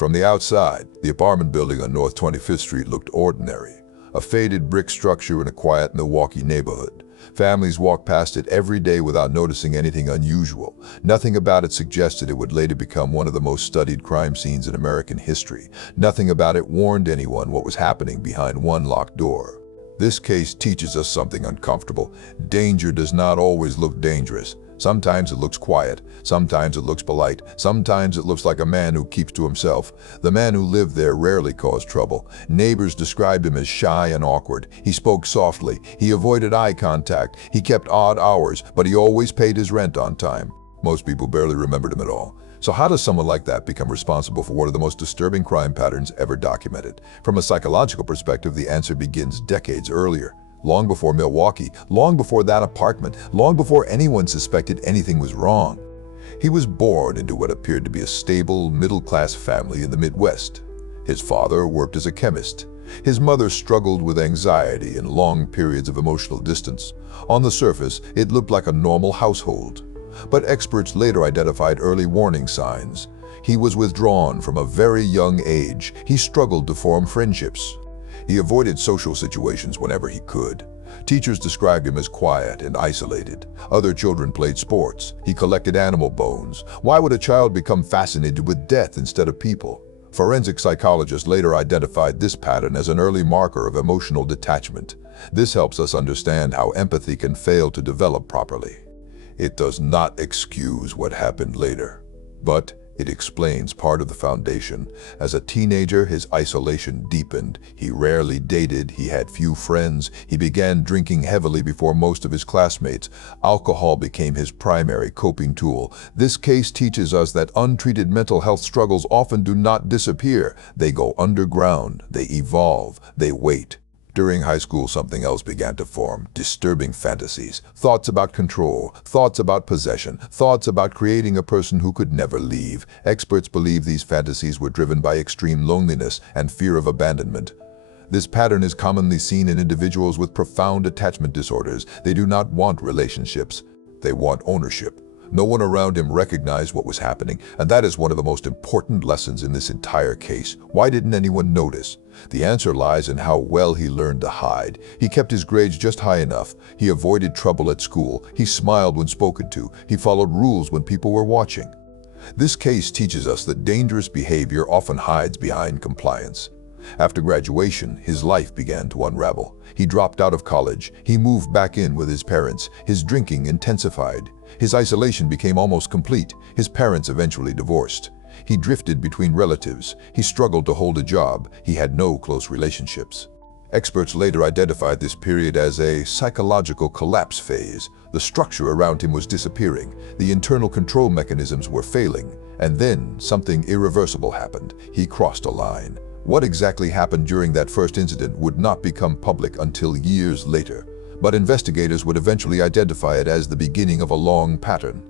From the outside, the apartment building on North 25th Street looked ordinary. A faded brick structure in a quiet Milwaukee neighborhood. Families walked past it every day without noticing anything unusual. Nothing about it suggested it would later become one of the most studied crime scenes in American history. Nothing about it warned anyone what was happening behind one locked door. This case teaches us something uncomfortable. Danger does not always look dangerous. Sometimes it looks quiet, sometimes it looks polite, sometimes it looks like a man who keeps to himself. The man who lived there rarely caused trouble. Neighbors described him as shy and awkward. He spoke softly, he avoided eye contact, he kept odd hours, but he always paid his rent on time. Most people barely remembered him at all. So how does someone like that become responsible for one of the most disturbing crime patterns ever documented? From a psychological perspective, the answer begins decades earlier. Long before Milwaukee, long before that apartment, long before anyone suspected anything was wrong. He was born into what appeared to be a stable, middle-class family in the Midwest. His father worked as a chemist. His mother struggled with anxiety and long periods of emotional distance. On the surface, it looked like a normal household. But experts later identified early warning signs. He was withdrawn from a very young age. He struggled to form friendships. He avoided social situations whenever he could. Teachers described him as quiet and isolated. Other children played sports. He collected animal bones. Why would a child become fascinated with death instead of people? Forensic psychologists later identified this pattern as an early marker of emotional detachment. This helps us understand how empathy can fail to develop properly. It does not excuse what happened later, but it explains part of the foundation. As a teenager, his isolation deepened. He rarely dated, he had few friends, he began drinking heavily before most of his classmates. Alcohol became his primary coping tool. This case teaches us that untreated mental health struggles often do not disappear. They go underground, they evolve, they wait. During high school, something else began to form. Disturbing fantasies, thoughts about control, thoughts about possession, thoughts about creating a person who could never leave. Experts believe these fantasies were driven by extreme loneliness and fear of abandonment. This pattern is commonly seen in individuals with profound attachment disorders. They do not want relationships, they want ownership. No one around him recognized what was happening, and that is one of the most important lessons in this entire case. Why didn't anyone notice? The answer lies in how well he learned to hide. He kept his grades just high enough. He avoided trouble at school. He smiled when spoken to. He followed rules when people were watching. This case teaches us that dangerous behavior often hides behind compliance. After graduation, his life began to unravel. He dropped out of college. He moved back in with his parents. His drinking intensified. His isolation became almost complete. His parents eventually divorced. He drifted between relatives. He struggled to hold a job. He had no close relationships. Experts later identified this period as a psychological collapse phase. The structure around him was disappearing. The internal control mechanisms were failing. And then something irreversible happened. He crossed a line. What exactly happened during that first incident would not become public until years later, but investigators would eventually identify it as the beginning of a long pattern.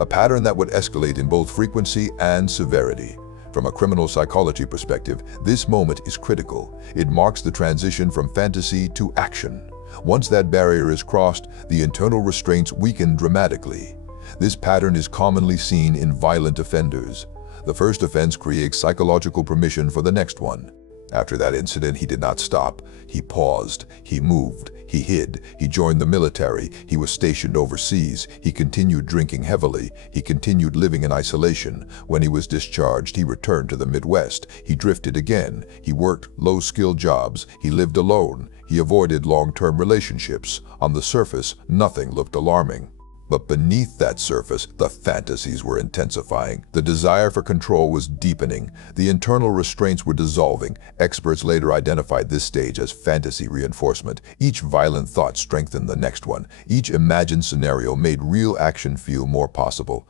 A pattern that would escalate in both frequency and severity. From a criminal psychology perspective, this moment is critical. It marks the transition from fantasy to action. Once that barrier is crossed, the internal restraints weaken dramatically. This pattern is commonly seen in violent offenders. The first offense creates psychological permission for the next one. After that incident, he did not stop. He paused, he moved, he hid, he joined the military, he was stationed overseas, he continued drinking heavily, he continued living in isolation. When he was discharged, he returned to the Midwest. He drifted again, he worked low-skilled jobs, he lived alone, he avoided long-term relationships. On the surface, nothing looked alarming. But beneath that surface, the fantasies were intensifying. The desire for control was deepening. The internal restraints were dissolving. Experts later identified this stage as fantasy reinforcement. Each violent thought strengthened the next one. Each imagined scenario made real action feel more possible.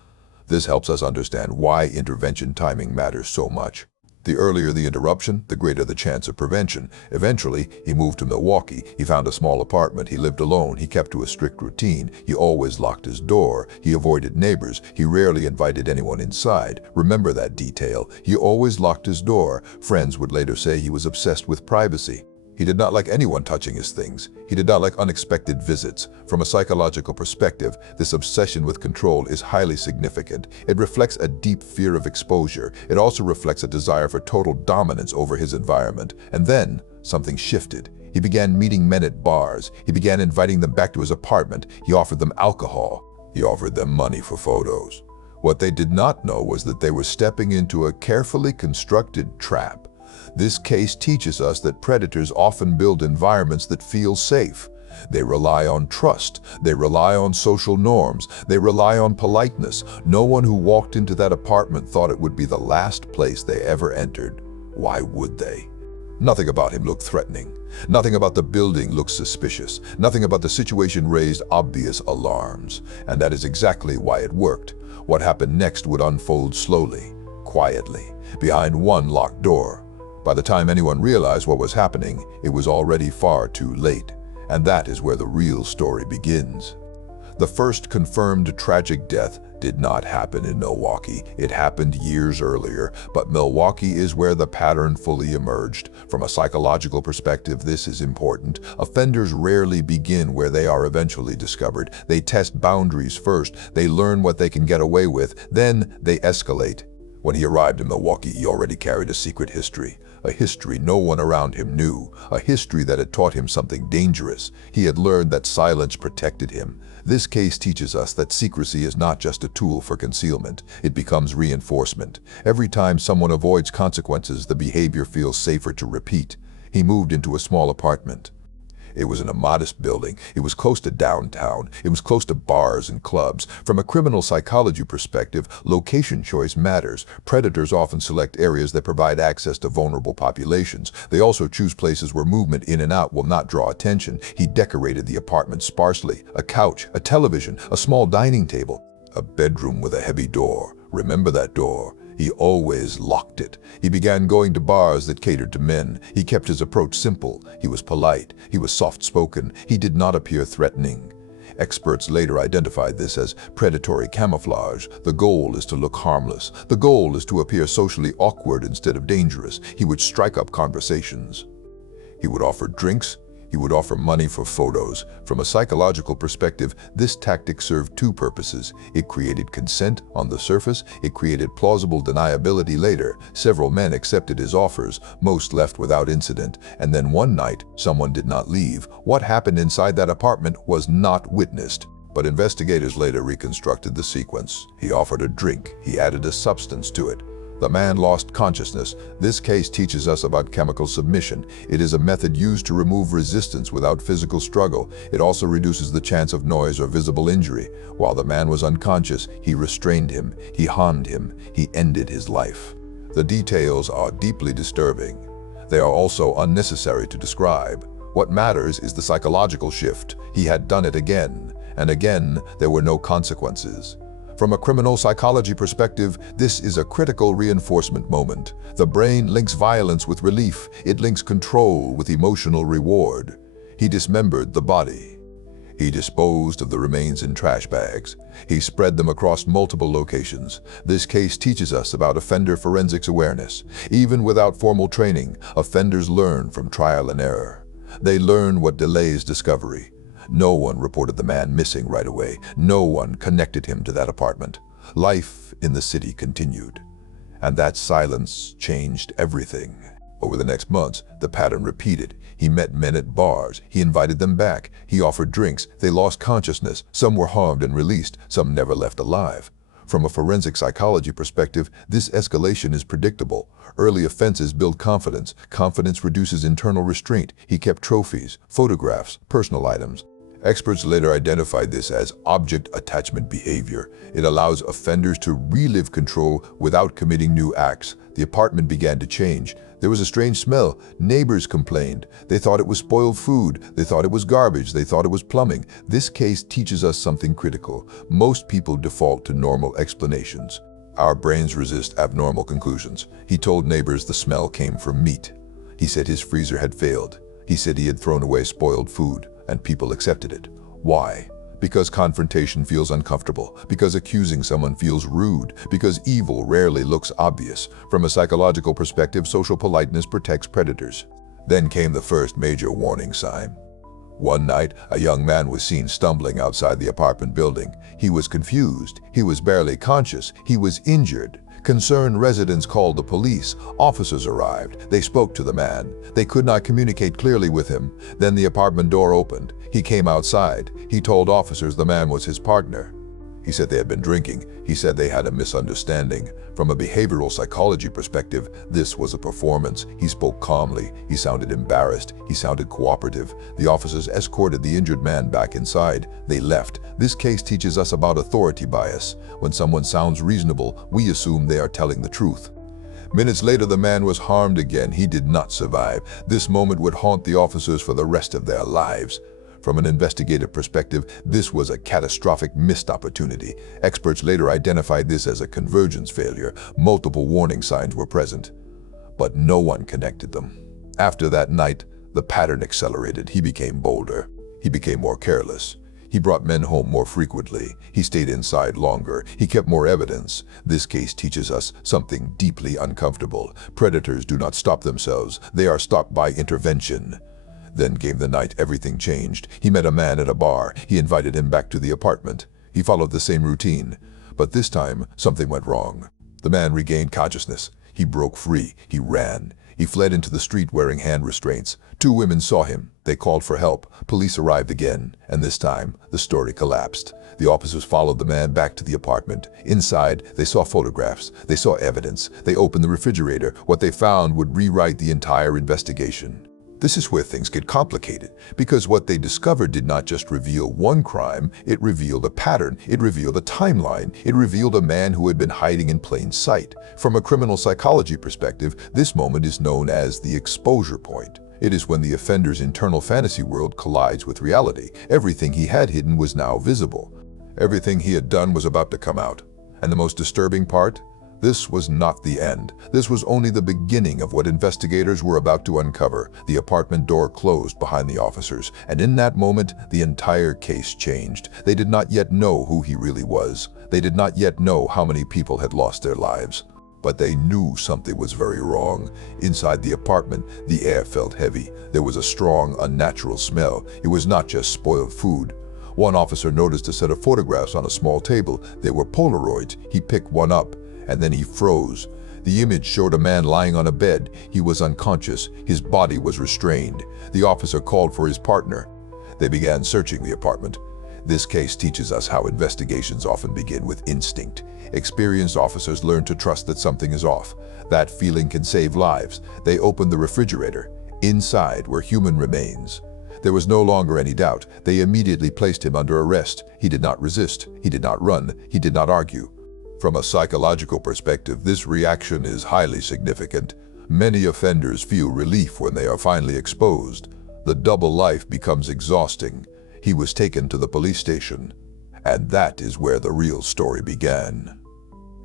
This helps us understand why intervention timing matters so much. The earlier the interruption, the greater the chance of prevention. Eventually, he moved to Milwaukee. He found a small apartment. He lived alone. He kept to a strict routine. He always locked his door. He avoided neighbors. He rarely invited anyone inside. Remember that detail. He always locked his door. Friends would later say he was obsessed with privacy. He did not like anyone touching his things. He did not like unexpected visits. From a psychological perspective, this obsession with control is highly significant. It reflects a deep fear of exposure. It also reflects a desire for total dominance over his environment. And then, something shifted. He began meeting men at bars. He began inviting them back to his apartment. He offered them alcohol. He offered them money for photos. What they did not know was that they were stepping into a carefully constructed trap. This case teaches us that predators often build environments that feel safe. They rely on trust. They rely on social norms. They rely on politeness. No one who walked into that apartment thought it would be the last place they ever entered. Why would they? Nothing about him looked threatening. Nothing about the building looked suspicious. Nothing about the situation raised obvious alarms. And that is exactly why it worked. What happened next would unfold slowly, quietly, behind one locked door. By the time anyone realized what was happening, it was already far too late. And that is where the real story begins. The first confirmed tragic death did not happen in Milwaukee. It happened years earlier, but Milwaukee is where the pattern fully emerged. From a psychological perspective, this is important. Offenders rarely begin where they are eventually discovered. They test boundaries first. They learn what they can get away with. Then they escalate. When he arrived in Milwaukee, he already carried a secret history. A history no one around him knew. A history that had taught him something dangerous. He had learned that silence protected him. This case teaches us that secrecy is not just a tool for concealment. It becomes reinforcement. Every time someone avoids consequences, the behavior feels safer to repeat. He moved into a small apartment. It was in a modest building. It was close to downtown. It was close to bars and clubs. From a criminal psychology perspective, location choice matters. Predators often select areas that provide access to vulnerable populations. They also choose places where movement in and out will not draw attention. He decorated the apartment sparsely. A couch, a television, a small dining table, a bedroom with a heavy door. Remember that door. He always locked it. He began going to bars that catered to men. He kept his approach simple. He was polite. He was soft-spoken. He did not appear threatening. Experts later identified this as predatory camouflage. The goal is to look harmless. The goal is to appear socially awkward instead of dangerous. He would strike up conversations. He would offer drinks. He would offer money for photos. From a psychological perspective, this tactic served two purposes. It created consent on the surface. It created plausible deniability later. Several men accepted his offers. Most left without incident. And then one night, someone did not leave. What happened inside that apartment was not witnessed. But investigators later reconstructed the sequence. He offered a drink. He added a substance to it. The man lost consciousness. This case teaches us about chemical submission. It is a method used to remove resistance without physical struggle. It also reduces the chance of noise or visible injury. While the man was unconscious, he restrained him. He harmed him. He ended his life. The details are deeply disturbing. They are also unnecessary to describe. What matters is the psychological shift. He had done it again, and again there were no consequences. From a criminal psychology perspective, this is a critical reinforcement moment. The brain links violence with relief. It links control with emotional reward. He dismembered the body. He disposed of the remains in trash bags. He spread them across multiple locations. This case teaches us about offender forensics awareness. Even without formal training, offenders learn from trial and error. They learn what delays discovery. No one reported the man missing right away. No one connected him to that apartment. Life in the city continued. And that silence changed everything. Over the next months, the pattern repeated. He met men at bars. He invited them back. He offered drinks. They lost consciousness. Some were harmed and released. Some never left alive. From a forensic psychology perspective, this escalation is predictable. Early offenses build confidence. Confidence reduces internal restraint. He kept trophies, photographs, personal items. Experts later identified this as object attachment behavior. It allows offenders to relive control without committing new acts. The apartment began to change. There was a strange smell. Neighbors complained. They thought it was spoiled food. They thought it was garbage. They thought it was plumbing. This case teaches us something critical. Most people default to normal explanations. Our brains resist abnormal conclusions. He told neighbors the smell came from meat. He said his freezer had failed. He said he had thrown away spoiled food, and people accepted it. Why? Because confrontation feels uncomfortable, because accusing someone feels rude, because evil rarely looks obvious. From a psychological perspective, social politeness protects predators. Then came the first major warning sign. One night, a young man was seen stumbling outside the apartment building. He was confused. He was barely conscious. He was injured. Concerned residents called the police. Officers arrived. They spoke to the man. They could not communicate clearly with him. Then the apartment door opened. He came outside. He told officers the man was his partner. He said they had been drinking. He said they had a misunderstanding. From a behavioral psychology perspective, this was a performance. He spoke calmly. He sounded embarrassed. He sounded cooperative. The officers escorted the injured man back inside. They left. This case teaches us about authority bias. When someone sounds reasonable, we assume they are telling the truth. Minutes later, the man was harmed again. He did not survive. This moment would haunt the officers for the rest of their lives. From an investigative perspective, this was a catastrophic missed opportunity. Experts later identified this as a convergence failure. Multiple warning signs were present, but no one connected them. After that night, the pattern accelerated. He became bolder. He became more careless. He brought men home more frequently. He stayed inside longer. He kept more evidence. This case teaches us something deeply uncomfortable. Predators do not stop themselves. They are stopped by intervention. Then came the night everything changed. He met a man at a bar. He invited him back to the apartment. He followed the same routine. But this time, something went wrong. The man regained consciousness. He broke free. He ran. He fled into the street wearing hand restraints. 2 women saw him. They called for help. Police arrived again, and this time, the story collapsed. The officers followed the man back to the apartment. Inside, they saw photographs. They saw evidence. They opened the refrigerator. What they found would rewrite the entire investigation. This is where things get complicated, because what they discovered did not just reveal one crime, it revealed a pattern, it revealed a timeline, it revealed a man who had been hiding in plain sight. From a criminal psychology perspective, this moment is known as the exposure point. It is when the offender's internal fantasy world collides with reality. Everything he had hidden was now visible. Everything he had done was about to come out. And the most disturbing part? This was not the end. This was only the beginning of what investigators were about to uncover. The apartment door closed behind the officers, and in that moment, the entire case changed. They did not yet know who he really was. They did not yet know how many people had lost their lives. But they knew something was very wrong. Inside the apartment, the air felt heavy. There was a strong, unnatural smell. It was not just spoiled food. One officer noticed a set of photographs on a small table. They were Polaroids. He picked one up, and then he froze. The image showed a man lying on a bed. He was unconscious. His body was restrained. The officer called for his partner. They began searching the apartment. This case teaches us how investigations often begin with instinct. Experienced officers learn to trust that something is off. That feeling can save lives. They opened the refrigerator. Inside were human remains. There was no longer any doubt. They immediately placed him under arrest. He did not resist. He did not run. He did not argue. From a psychological perspective, this reaction is highly significant. Many offenders feel relief when they are finally exposed. The double life becomes exhausting. He was taken to the police station, and that is where the real story began.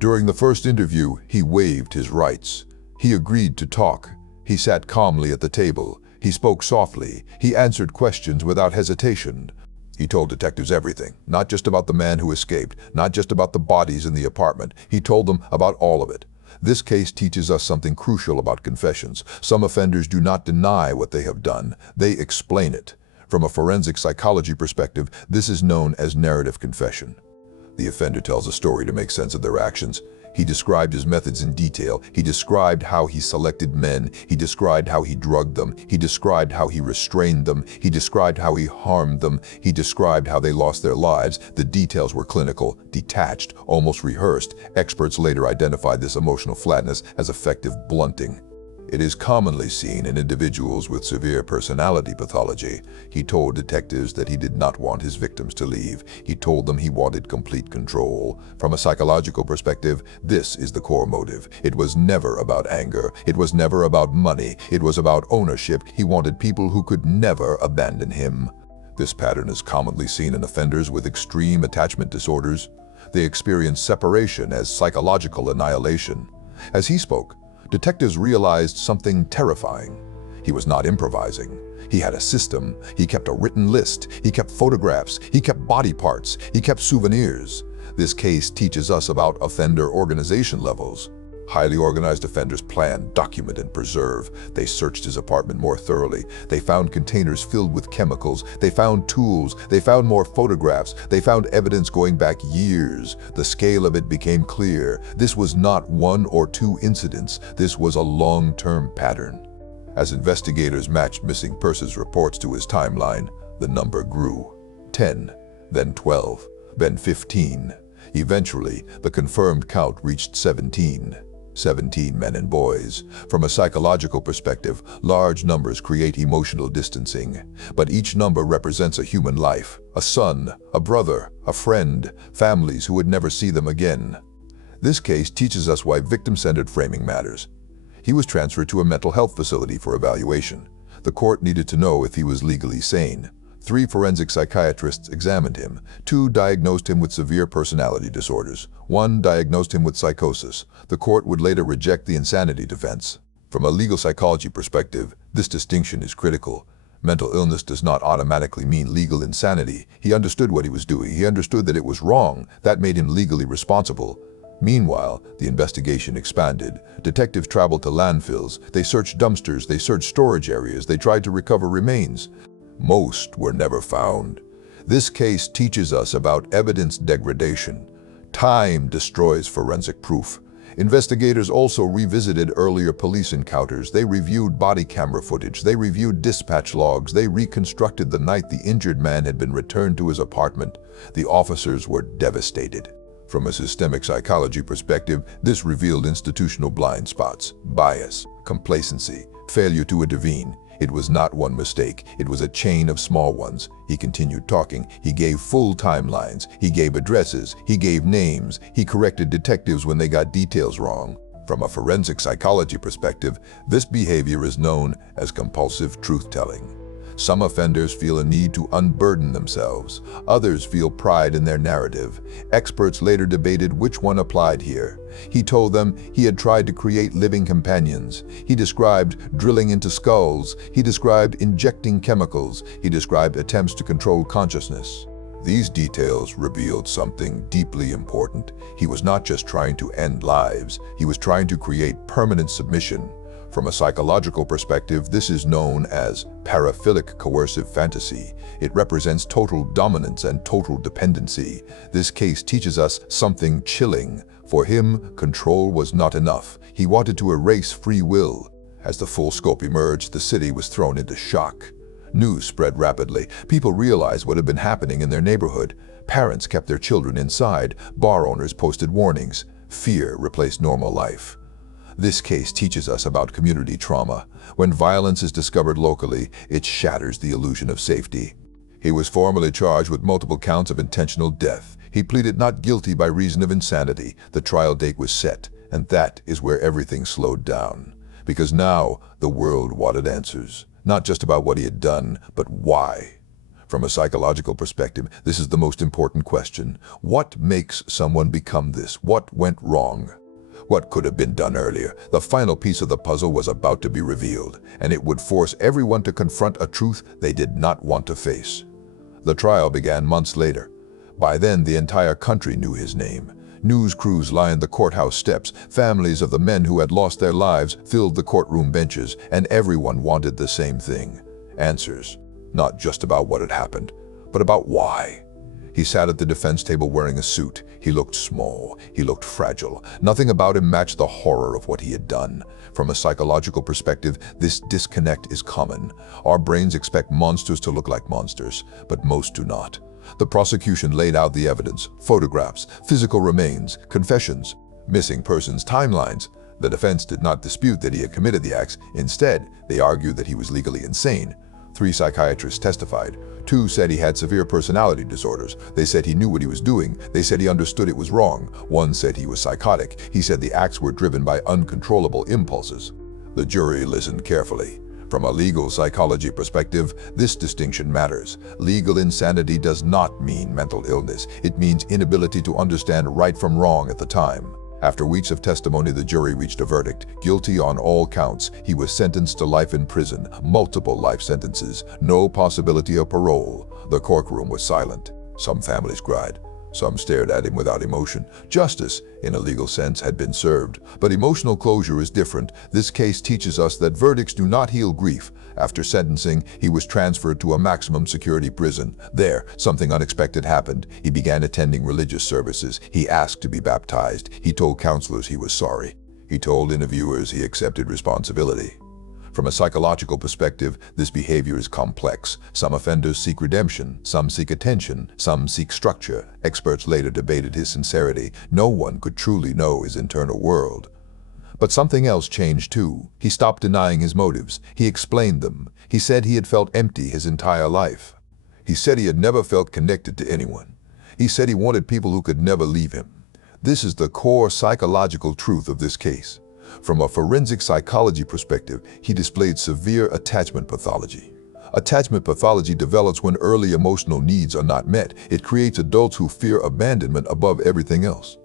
During the first interview, he waived his rights. He agreed to talk. He sat calmly at the table. He spoke softly. He answered questions without hesitation. He told detectives everything, not just about the man who escaped, not just about the bodies in the apartment. He told them about all of it. This case teaches us something crucial about confessions. Some offenders do not deny what they have done. They explain it. From a forensic psychology perspective, this is known as narrative confession. The offender tells a story to make sense of their actions. He described his methods in detail. He described how he selected men. He described how he drugged them. He described how he restrained them. He described how he harmed them. He described how they lost their lives. The details were clinical, detached, almost rehearsed. Experts later identified this emotional flatness as effective blunting. It is commonly seen in individuals with severe personality pathology. He told detectives that he did not want his victims to leave. He told them he wanted complete control. From a psychological perspective, this is the core motive. It was never about anger. It was never about money. It was about ownership. He wanted people who could never abandon him. This pattern is commonly seen in offenders with extreme attachment disorders. They experience separation as psychological annihilation. As he spoke, detectives realized something terrifying. He was not improvising. He had a system. He kept a written list. He kept photographs. He kept body parts. He kept souvenirs. This case teaches us about offender organization levels. Highly organized offenders plan, document, and preserve. They searched his apartment more thoroughly. They found containers filled with chemicals. They found tools. They found more photographs. They found evidence going back years. The scale of it became clear. This was not one or two incidents. This was a long-term pattern. As investigators matched missing persons reports to his timeline, the number grew. 10, then 12, then 15. Eventually, the confirmed count reached 17. 17 men and boys. From a psychological perspective, large numbers create emotional distancing. But each number represents a human life, a son, a brother, a friend, families who would never see them again. This case teaches us why victim-centered framing matters. He was transferred to a mental health facility for evaluation. The court needed to know if he was legally sane. 3 forensic psychiatrists examined him. 2 diagnosed him with severe personality disorders. 1 diagnosed him with psychosis. The court would later reject the insanity defense. From a legal psychology perspective, this distinction is critical. Mental illness does not automatically mean legal insanity. He understood what he was doing. He understood that it was wrong. That made him legally responsible. Meanwhile, the investigation expanded. Detectives traveled to landfills. They searched dumpsters. They searched storage areas. They tried to recover remains. Most were never found. This case teaches us about evidence degradation. Time destroys forensic proof. Investigators also revisited earlier police encounters. They reviewed body camera footage. They reviewed dispatch logs. They reconstructed the night the injured man had been returned to his apartment. The officers were devastated. From a systemic psychology perspective, this revealed institutional blind spots, bias, complacency, failure to intervene. It was not one mistake. It was a chain of small ones. He continued talking. He gave full timelines. He gave addresses. He gave names. He corrected detectives when they got details wrong. From a forensic psychology perspective, this behavior is known as compulsive truth-telling. Some offenders feel a need to unburden themselves. Others feel pride in their narrative. Experts later debated which one applied here. He told them he had tried to create living companions. He described drilling into skulls. He described injecting chemicals. He described attempts to control consciousness. These details revealed something deeply important. He was not just trying to end lives. He was trying to create permanent submission. From a psychological perspective, this is known as paraphilic coercive fantasy. It represents total dominance and total dependency. This case teaches us something chilling. For him, control was not enough. He wanted to erase free will. As the full scope emerged, the city was thrown into shock. News spread rapidly. People realized what had been happening in their neighborhood. Parents kept their children inside. Bar owners posted warnings. Fear replaced normal life. This case teaches us about community trauma. When violence is discovered locally, it shatters the illusion of safety. He was formally charged with multiple counts of intentional death. He pleaded not guilty by reason of insanity. The trial date was set, and that is where everything slowed down. Because now, the world wanted answers. Not just about what he had done, but why. From a psychological perspective, this is the most important question. What makes someone become this? What went wrong? What could have been done earlier? The final piece of the puzzle was about to be revealed, and it would force everyone to confront a truth they did not want to face. The trial began months later. By then, the entire country knew his name. News crews lined the courthouse steps. Families of the men who had lost their lives filled the courtroom benches, and everyone wanted the same thing. Answers. Not just about what had happened, but about why. He sat at the defense table wearing a suit. He looked small. He looked fragile. Nothing about him matched the horror of what he had done. From a psychological perspective, this disconnect is common. Our brains expect monsters to look like monsters, but most do not. The prosecution laid out the evidence: photographs, physical remains, confessions, missing persons timelines. The defense did not dispute that he had committed the acts. Instead, they argued that he was legally insane. 3 psychiatrists testified. 2 said he had severe personality disorders. They said he knew what he was doing. They said he understood it was wrong. 1 said he was psychotic. He said the acts were driven by uncontrollable impulses. The jury listened carefully. From a legal psychology perspective, this distinction matters. Legal insanity does not mean mental illness. It means inability to understand right from wrong at the time. After weeks of testimony, the jury reached a verdict: guilty on all counts. He was sentenced to life in prison, multiple life sentences, no possibility of parole. The courtroom was silent. Some families cried. Some stared at him without emotion. Justice, in a legal sense, had been served. But emotional closure is different. This case teaches us that verdicts do not heal grief. After sentencing, he was transferred to a maximum security prison. There, something unexpected happened. He began attending religious services. He asked to be baptized. He told counselors he was sorry. He told interviewers he accepted responsibility. From a psychological perspective, this behavior is complex. Some offenders seek redemption, some seek attention, some seek structure. Experts later debated his sincerity. No one could truly know his internal world. But something else changed too. He stopped denying his motives. He explained them. He said he had felt empty his entire life. He said he had never felt connected to anyone. He said he wanted people who could never leave him. This is the core psychological truth of this case. From a forensic psychology perspective, he displayed severe attachment pathology. Attachment pathology develops when early emotional needs are not met. It creates adults who fear abandonment above everything else.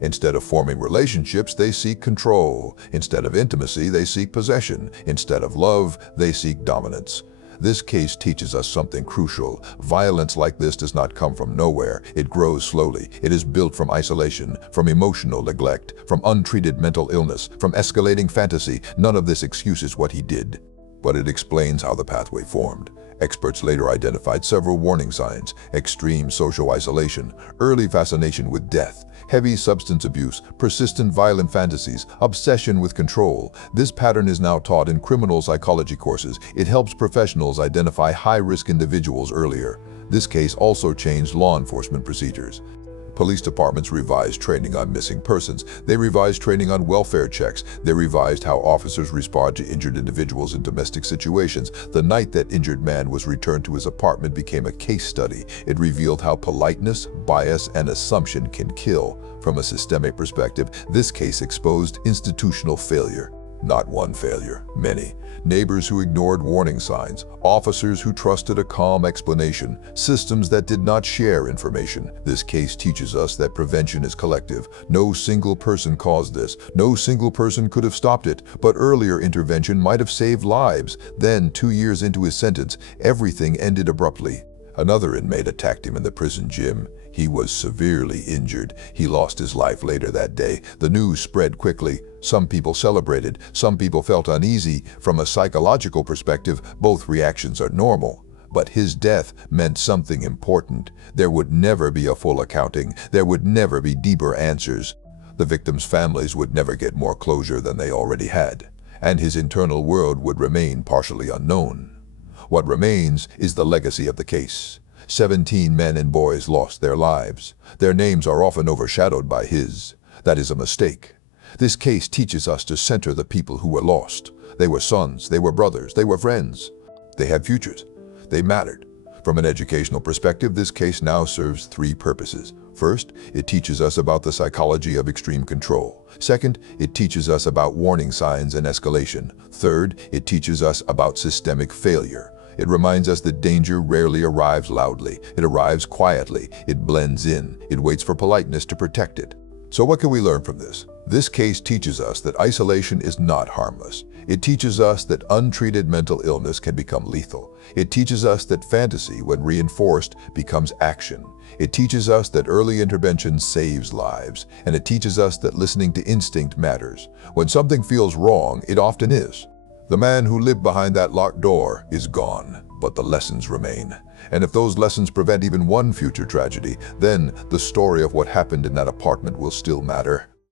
Instead of forming relationships, they seek control. Instead of intimacy, they seek possession. Instead of love, they seek dominance. This case teaches us something crucial. Violence like this does not come from nowhere. It grows slowly. It is built from isolation, from emotional neglect, from untreated mental illness, from escalating fantasy. None of this excuses what he did, but it explains how the pathway formed. Experts later identified several warning signs: extreme social isolation, early fascination with death, heavy substance abuse, persistent violent fantasies, obsession with control. This pattern is now taught in criminal psychology courses. It helps professionals identify high-risk individuals earlier. This case also changed law enforcement procedures. Police departments revised training on missing persons. They revised training on welfare checks. They revised how officers respond to injured individuals in domestic situations. The night that injured man was returned to his apartment became a case study. It revealed how politeness, bias, and assumption can kill. From a systemic perspective, this case exposed institutional failure. Not one failure, many. Neighbors who ignored warning signs, officers who trusted a calm explanation, systems that did not share information. This case teaches us that prevention is collective. No single person caused this. No single person could have stopped it, but earlier intervention might have saved lives. Then, 2 years into his sentence, everything ended abruptly. Another inmate attacked him in the prison gym. He was severely injured. He lost his life later that day. The news spread quickly. Some people celebrated. Some people felt uneasy. From a psychological perspective, both reactions are normal. But his death meant something important. There would never be a full accounting. There would never be deeper answers. The victims' families would never get more closure than they already had. And his internal world would remain partially unknown. What remains is the legacy of the case. 17 men and boys lost their lives. Their names are often overshadowed by his. That is a mistake. This case teaches us to center the people who were lost. They were sons, they were brothers, they were friends. They had futures. They mattered. From an educational perspective, this case now serves 3 purposes. First, it teaches us about the psychology of extreme control. Second, it teaches us about warning signs and escalation. Third, it teaches us about systemic failure. It reminds us that danger rarely arrives loudly. It arrives quietly. It blends in. It waits for politeness to protect it. So what can we learn from this? This case teaches us that isolation is not harmless. It teaches us that untreated mental illness can become lethal. It teaches us that fantasy, when reinforced, becomes action. It teaches us that early intervention saves lives. And it teaches us that listening to instinct matters. When something feels wrong, it often is. The man who lived behind that locked door is gone, but the lessons remain. And if those lessons prevent even one future tragedy, then the story of what happened in that apartment will still matter.